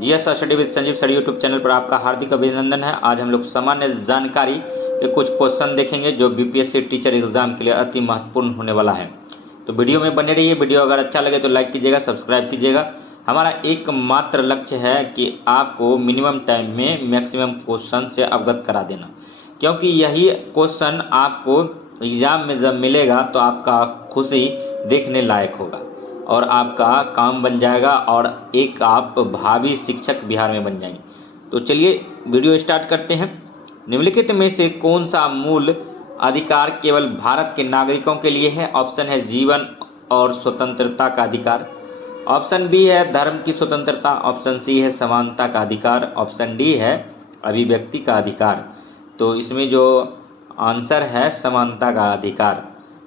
GS study with Sanjeev sir YouTube channel पर आपका हार्दिक अभिनंदन है। आज हम लोग सामान्य जानकारी के कुछ क्वेश्चन देखेंगे जो बीपीएससी टीचर एग्जाम के लिए अति महत्वपूर्ण होने वाला है। तो वीडियो में बने रहिए। वीडियो अगर अच्छा लगे तो लाइक कीजिएगा, सब्सक्राइब कीजिएगा। हमारा एकमात्र लक्ष्य है कि आपको मिनिमम टाइम में मैक्सिमम क्वेश्चन से अवगत करा देना, क्योंकि यही क्वेश्चन आपको एग्जाम में जब मिलेगा तो आपका खुशी देखने लायक होगा और आपका काम बन जाएगा और एक आप भावी शिक्षक बिहार में बन जाएंगे। तो चलिए वीडियो स्टार्ट करते हैं। निम्नलिखित में से कौन सा मूल अधिकार केवल भारत के नागरिकों के लिए है? ऑप्शन है जीवन और स्वतंत्रता का अधिकार, ऑप्शन बी है धर्म की स्वतंत्रता, ऑप्शन सी है समानता का अधिकार, ऑप्शन डी है अभिव्यक्ति का अधिकार। तो इसमें जो आंसर है समानता का अधिकार।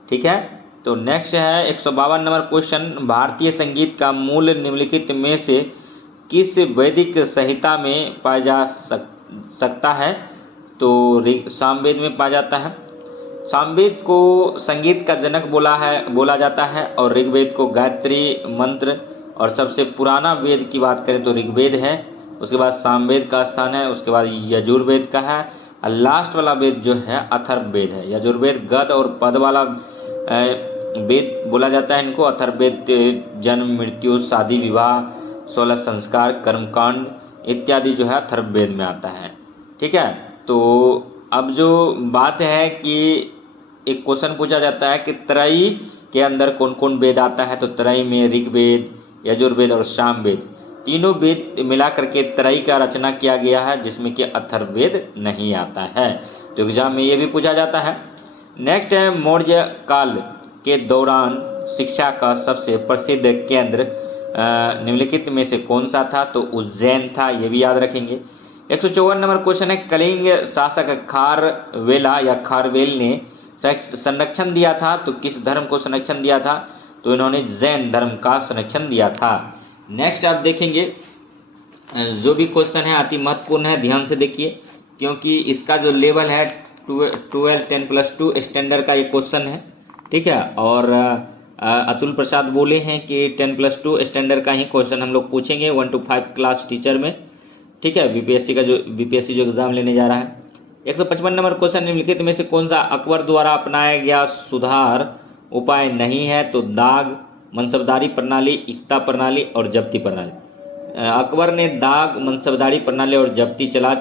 ठीक है, तो नेक्स्ट है 152 नंबर क्वेश्चन। भारतीय संगीत का मूल निम्नलिखित में से किस वैदिक संहिता में पाया जा सकता है? तो सामवेद में पाया जाता है। सामवेद को संगीत का जनक बोला जाता है और ऋग्वेद को गायत्री मंत्र, और सबसे पुराना वेद की बात करें तो ऋग्वेद है, उसके बाद सामवेद का स्थान है, उसके बाद यजुर्वेद का है, और लास्ट वाला वेद जो है अथर्ववेद है। यजुर्वेद गद और पद वाला वेद बोला जाता है इनको। अथर्ववेद जन्म मृत्यु शादी विवाह 16 संस्कार कर्मकांड इत्यादि जो है अथर्ववेद में आता है। ठीक है, तो अब जो बात है कि एक क्वेश्चन पूछा जाता है कि त्रयी के अंदर कौन कौन वेद आता है? तो त्रयी में ऋग्वेद, यजुर्वेद और सामवेद तीनों वेद मिला करके त्रयी का रचना किया गया है, जिसमें कि अथर्ववेद नहीं आता है। तो एग्जाम में ये भी पूछा जाता है। नेक्स्ट है मौर्य काल के दौरान शिक्षा का सबसे प्रसिद्ध केंद्र निम्नलिखित में से कौन सा था? तो उज्जैन था, ये भी याद रखेंगे। 154 नंबर क्वेश्चन है कलिंग शासक खारवेला या खारवेल ने संरक्षण दिया था, तो किस धर्म को संरक्षण दिया था? तो इन्होंने जैन धर्म का संरक्षण दिया था। नेक्स्ट आप देखेंगे जो भी क्वेश्चन है अति महत्वपूर्ण है, ध्यान से देखिए, क्योंकि इसका जो लेवल है 12 10+2 स्टैंडर्ड का ये क्वेश्चन है। ठीक है, और अतुल प्रसाद बोले हैं कि 10+2 स्टैंडर्ड का ही क्वेश्चन हम लोग पूछेंगे 1 to 5 क्लास टीचर में। ठीक है, बीपीएससी जो एग्जाम लेने जा रहा है। 155 नंबर क्वेश्चन निम्नलिखित में से कौन सा अकबर द्वारा अपनाया गया सुधार उपाय नहीं है? तो दाग, मनसबदारी प्रणाली, इक्ता प्रणाली और जब्ती प्रणाली। अकबर ने दाग, मनसबदारी प्रणाली और जब्ती चला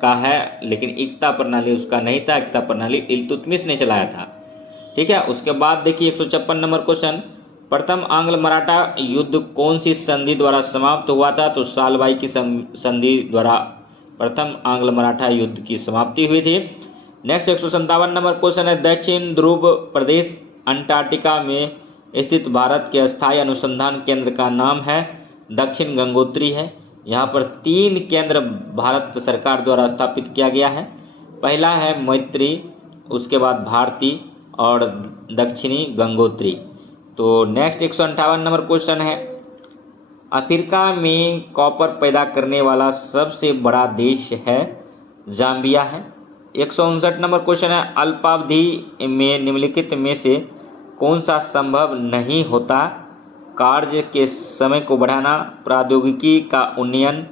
का है, लेकिन इक्ता प्रणाली उसका नहीं था। इक्ता प्रणाली इल्तुतमिश ने चलाया था। ठीक है, उसके बाद देखिए 156 नंबर क्वेश्चन, प्रथम आंग्ल मराठा युद्ध कौन सी संधि द्वारा समाप्त हुआ था? तो सालबाई की संधि द्वारा प्रथम आंग्ल मराठा युद्ध की समाप्ति हुई थी। नेक्स्ट 157 नंबर क्वेश्चन है दक्षिण ध्रुव प्रदेश अंटार्कटिका में स्थित भारत के स्थायी अनुसंधान केंद्र का नाम है दक्षिण गंगोत्री है। यहाँ पर 3 केंद्र भारत सरकार द्वारा स्थापित किया गया है। पहला है मैत्री, उसके बाद भारती और दक्षिणी गंगोत्री। तो नेक्स्ट 158 नंबर क्वेश्चन है अफ्रीका में कॉपर पैदा करने वाला सबसे बड़ा देश है जाम्बिया है। 159 नंबर क्वेश्चन है अल्पावधि में निम्नलिखित में से कौन सा संभव नहीं होता? कार्य के समय को बढ़ाना, प्रौद्योगिकी का उन्नयन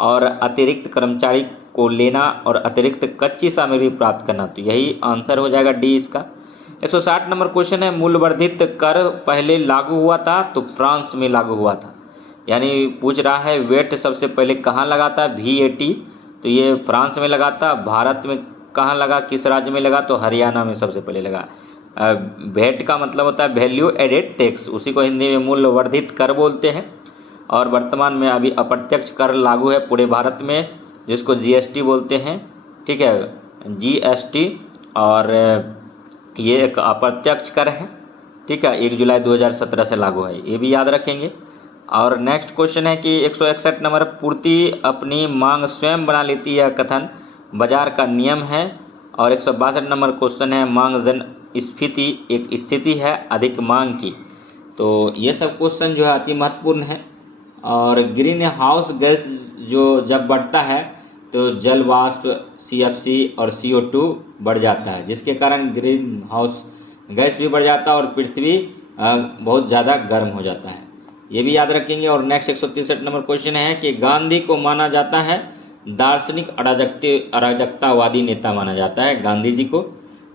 और अतिरिक्त कर्मचारी को लेना और अतिरिक्त कच्ची सामग्री प्राप्त करना। तो यही आंसर हो जाएगा डी इसका। 160 नंबर क्वेश्चन है मूल्यवर्धित कर पहले लागू हुआ था? तो फ्रांस में लागू हुआ था। यानी पूछ रहा है वेट सबसे पहले कहाँ लगा था? VAT, तो ये फ्रांस में लगा था। भारत में कहाँ लगा, किस राज्य में लगा? तो हरियाणा में सबसे पहले लगा। वेट का मतलब होता है वैल्यू एडेड टैक्स, उसी को हिंदी में मूल्यवर्धित कर बोलते हैं। और वर्तमान में अभी अप्रत्यक्ष कर लागू है पूरे भारत में, जिसको GST बोलते हैं। ठीक है, GST, और ये एक अप्रत्यक्ष कर है। ठीक है, 1 जुलाई 2017 से लागू है, ये भी याद रखेंगे। और नेक्स्ट क्वेश्चन है कि 161 नंबर पूर्ति अपनी मांग स्वयं बना लेती है कथन बाजार का नियम है। और 162 नंबर क्वेश्चन है मांग जन स्फीति एक स्थिति है अधिक मांग की। तो ये सब क्वेश्चन जो है अति महत्वपूर्ण है। और ग्रीन हाउस गैस जो जब बढ़ता है तो जल वाष्प CFC और CO2 बढ़ जाता है, जिसके कारण ग्रीन हाउस गैस भी बढ़ जाता है और पृथ्वी बहुत ज़्यादा गर्म हो जाता है। ये भी याद रखेंगे। और नेक्स्ट 163 नंबर क्वेश्चन है कि गांधी को माना जाता है दार्शनिक अराजकतावादी नेता माना जाता है गांधी जी को,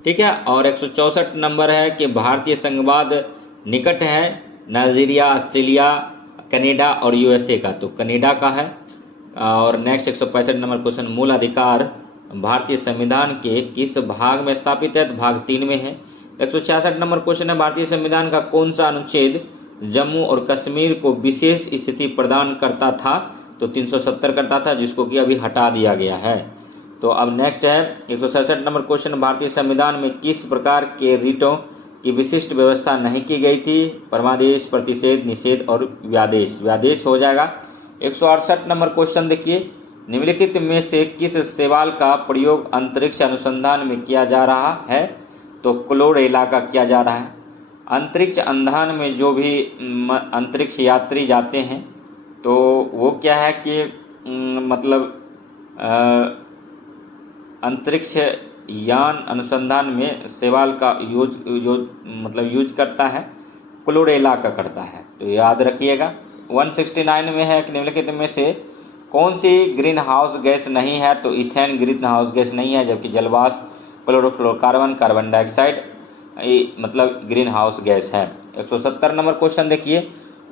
ठीक है। और 164 नंबर है कि भारतीय संघवाद निकट है नाइजीरिया, ऑस्ट्रेलिया, कनाडा और यूएसए का, तो कनाडा का है। और नेक्स्ट 165 नंबर क्वेश्चन, मूल अधिकार भारतीय संविधान के किस भाग में स्थापित है, तो भाग 3 में है। 166 नंबर क्वेश्चन है, भारतीय संविधान का कौन सा अनुच्छेद जम्मू और कश्मीर को विशेष स्थिति प्रदान करता था, तो 370 करता था, जिसको कि अभी हटा दिया गया है। तो अब नेक्स्ट है 167 नंबर क्वेश्चन, भारतीय संविधान में किस प्रकार के रिटों की विशिष्ट व्यवस्था नहीं की गई थी, परमादेश, प्रतिषेध, निषेध और व्यादेश, व्यादेश हो जाएगा। 168 नंबर क्वेश्चन देखिए, निम्नलिखित में से किस शैवाल का प्रयोग अंतरिक्ष अनुसंधान में किया जा रहा है, तो क्लोरेला का किया जा रहा है। अंतरिक्ष अनुसंधान में जो भी अंतरिक्ष यात्री जाते हैं तो वो क्या है कि मतलब अंतरिक्ष यान अनुसंधान में शैवाल का यूज करता है, क्लोरेला का करता है, तो याद रखिएगा। 169 में है कि निम्नलिखित में से कौन सी ग्रीन हाउस गैस नहीं है, तो इथेन ग्रीन हाउस गैस नहीं है, जबकि जलवाष्प, क्लोरोफ्लोरोकार्बन, कार्बन डाइऑक्साइड मतलब ग्रीन हाउस गैस है। 170 नंबर क्वेश्चन देखिए,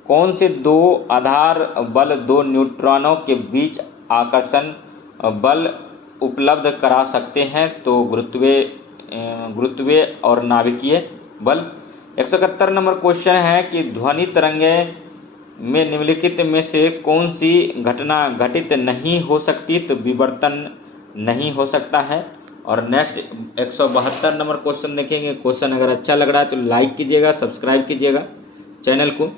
कौन से दो आधार बल दो न्यूट्रॉनों के बीच आकर्षण बल उपलब्ध करा सकते हैं, तो गुरुत्वीय और नाभिकीय बल। 171 नंबर क्वेश्चन है कि ध्वनि तरंगे में निम्नलिखित में से कौन सी घटना घटित नहीं हो सकती, तो विवर्तन नहीं हो सकता है। और नेक्स्ट 172 नंबर क्वेश्चन देखेंगे। क्वेश्चन अगर अच्छा लग रहा है तो लाइक कीजिएगा, सब्सक्राइब कीजिएगा चैनल को।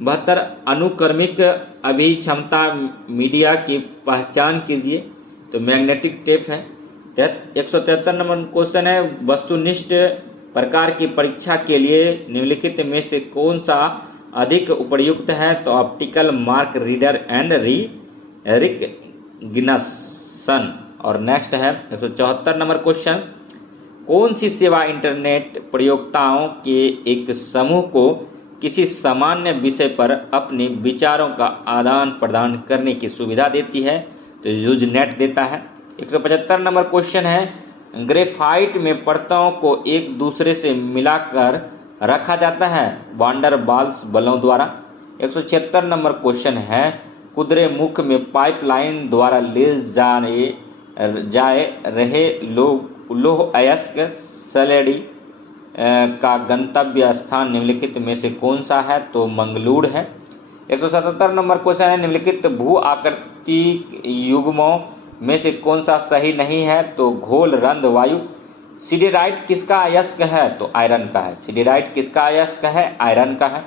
72 अनुक्रमिक अभिक्षमता मीडिया की पहचान कीजिए, तो मैग्नेटिक टेप है। 173 नंबर क्वेश्चन है, वस्तुनिष्ठ प्रकार की परीक्षा के लिए निम्नलिखित में से कौन सा अधिक उपयुक्त है, तो optical mark reader and recognition. और नेक्स्ट है 174 नंबर क्वेश्चन, कौन सी सेवा इंटरनेट प्रयोक्ताओं के एक समूह को किसी सामान्य विषय पर अपने विचारों का आदान प्रदान करने की सुविधा देती है, तो यूजनेट देता है। 175 नंबर क्वेश्चन है, ग्रेफाइट में परतों को एक दूसरे से मिलाकर रखा जाता है वांडर बाल्स बलों द्वारा। 176 नंबर क्वेश्चन है, कुदरे मुख में पाइपलाइन द्वारा ले जाए रहे लौह अयस्क सैलरी का गंतव्य स्थान निम्नलिखित में से कौन सा है, तो मंगलूर है। 177 नंबर क्वेश्चन है, निम्नलिखित भू आकृति युग्मों में से कौन सा सही नहीं है, तो घोल, रंध्र, वायु। सिडेराइट किसका अयस्क है, तो आयरन का है। सिडेराइट किसका अयस्क है, आयरन का है।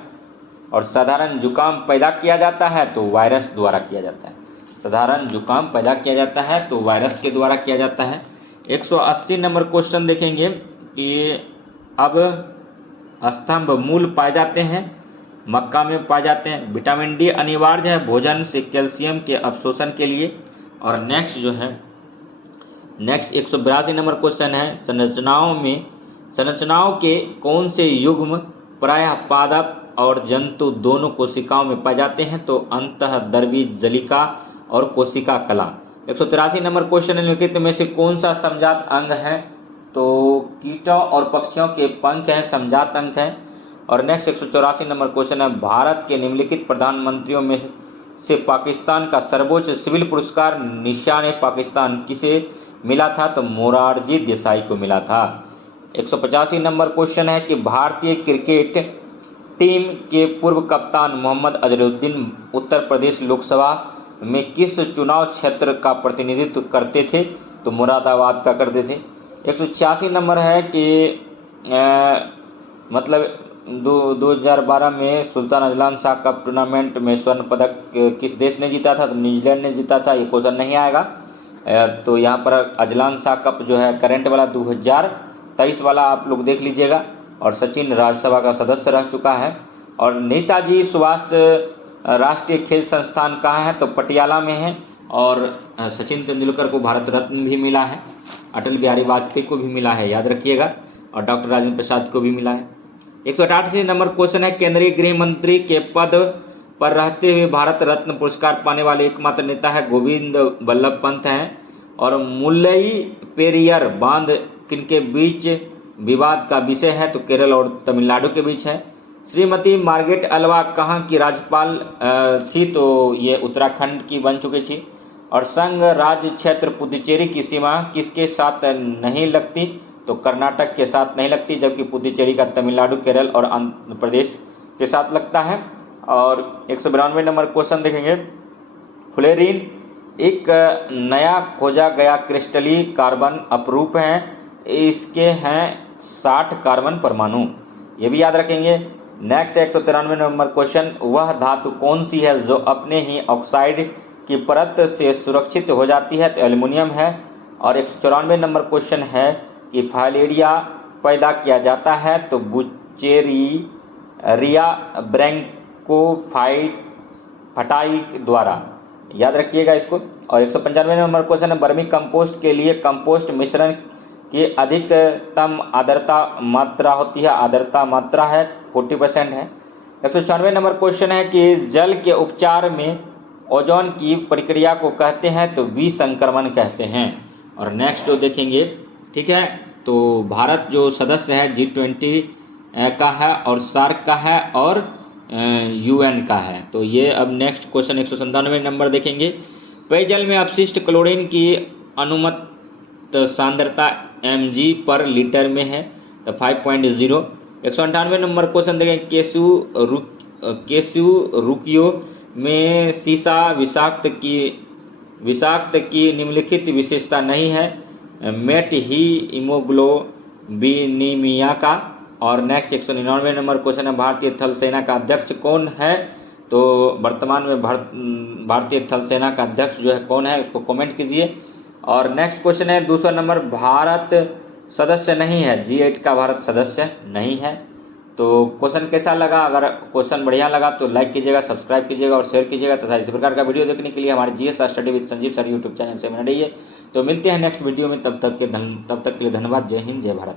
और साधारण जुकाम पैदा किया जाता है, तो वायरस द्वारा किया जाता है। साधारण जुकाम पैदा किया जाता है तो वायरस के द्वारा किया जाता है। 180 नंबर क्वेश्चन देखेंगे कि अब स्तंभ मूल पाए जाते हैं, मक्का में पाए जाते हैं। विटामिन डी अनिवार्य है भोजन से कैल्शियम के अवशोषण के लिए। और नेक्स्ट 182 नंबर क्वेश्चन है, संरचनाओं के कौन से युग्म प्रायः पादप और जंतु दोनों कोशिकाओं में पाए जाते हैं, तो अंतःद्रवी जलिका और कोशिका कला। 183 नंबर क्वेश्चन, निम्नलिखित में से कौन सा समजात अंग है, तो कीटों और पक्षियों के पंख हैं, समजात अंग है। और नेक्स्ट 184 नंबर क्वेश्चन है, भारत के निम्नलिखित प्रधानमंत्रियों में से पाकिस्तान का सर्वोच्च सिविल पुरस्कार निशान पाकिस्तान किसे मिला था, तो मोरारजी देसाई को मिला था। 185 नंबर क्वेश्चन है कि भारतीय क्रिकेट टीम के पूर्व कप्तान मोहम्मद अजहरुद्दीन उत्तर प्रदेश लोकसभा में किस चुनाव क्षेत्र का प्रतिनिधित्व करते थे, तो मुरादाबाद का करते थे। 186 नंबर है कि 2012 में Sultan Azlan Shah cup tournament में स्वर्ण पदक किस देश ने जीता था, तो न्यूजीलैंड ने जीता था। ये क्वेश्चन नहीं आएगा, तो यहाँ पर अजलान शाह कप जो है करंट वाला 2023 वाला आप लोग देख लीजिएगा। और सचिन राज्यसभा का सदस्य रह चुका है। और नेताजी सुभाष राष्ट्रीय खेल संस्थान कहाँ है, तो पटियाला में है। और सचिन तेंदुलकर को भारत रत्न भी मिला है, अटल बिहारी वाजपेयी को भी मिला है, याद रखिएगा। और डॉक्टर राजेंद्र प्रसाद को भी मिला है। 188 नंबर क्वेश्चन है, केंद्रीय गृह मंत्री के पद पर रहते हुए भारत रत्न पुरस्कार पाने वाले एकमात्र नेता है गोविंद बल्लभ पंत हैं। और मुल्लई पेरियर बांध किनके बीच विवाद का विषय है? तो केरल और तमिलनाडु के बीच है। श्रीमती मार्गरेट अल्वा कहाँ की राज्यपाल थी? तो ये उत्तराखंड की बन चुकी थी। और संघ राज्य क्षेत्र पुडुचेरी की सीमा किसके साथ नहीं लगती? तो कर्नाटक के साथ नहीं लगती, जबकि पुडुचेरी का तमिलनाडु, केरल और आंध्र प्रदेश के साथ लगता है। और 192 नंबर क्वेश्चन देखेंगे। फ्लोरीन एक नया खोजा गया क्रिस्टली कार्बन अपरूप है, इसके हैं 60 कार्बन परमाणु, ये भी याद रखेंगे। नेक्स्ट 193 नंबर क्वेश्चन, वह धातु कौन सी है जो अपने ही ऑक्साइड की परत से सुरक्षित हो जाती है? तो एल्युमिनियम है। और 194 नंबर क्वेश्चन है कि फाइलेरिया पैदा किया जाता है? तो बुचेरिया ब्रैंकोफाइटाई द्वारा, याद रखिएगा इसको। और 195 नंबर क्वेश्चन है, वर्मी कंपोस्ट के लिए कंपोस्ट मिश्रण की अधिकतम आर्द्रता मात्रा होती है? आर्द्रता मात्रा है 40% है। 196 नंबर क्वेश्चन है कि जल के उपचार में ओजोन की प्रक्रिया को कहते हैं? तो विसंक्रमण कहते हैं। और नेक्स्ट जो देखेंगे, ठीक है, तो भारत जो सदस्य है G20 का है और सार्क का है और UN का है। तो ये अब नेक्स्ट क्वेश्चन 197 नंबर देखेंगे। पेयजल में अपशिष्ट क्लोरीन की अनुमत सांद्रता mg पर लीटर में है? तो 5.0। 198 नंबर क्वेश्चन देखें। केसु रुकियो में सीसा विषाक्त की निम्नलिखित विशेषता नहीं है? मेट ही हीमोग्लोबिनीमिया का। और नेक्स्ट 199 नंबर क्वेश्चन है, भारतीय थल सेना का अध्यक्ष कौन है? तो वर्तमान में भारतीय थल सेना का अध्यक्ष जो है कौन है, उसको कमेंट कीजिए। और नेक्स्ट क्वेश्चन है 200 नंबर, भारत सदस्य नहीं है, G8 का भारत सदस्य नहीं है। तो क्वेश्चन कैसा लगा? अगर क्वेश्चन बढ़िया लगा तो लाइक कीजिएगा, सब्सक्राइब कीजिएगा और शेयर कीजिएगा तथा इस प्रकार का वीडियो देखने के लिए हमारे GS study with Sanjeev sir YouTube channel से बने रहिए। तो मिलते हैं नेक्स्ट वीडियो में, तब तक के लिए धन्यवाद। जय हिंद, जय भारत।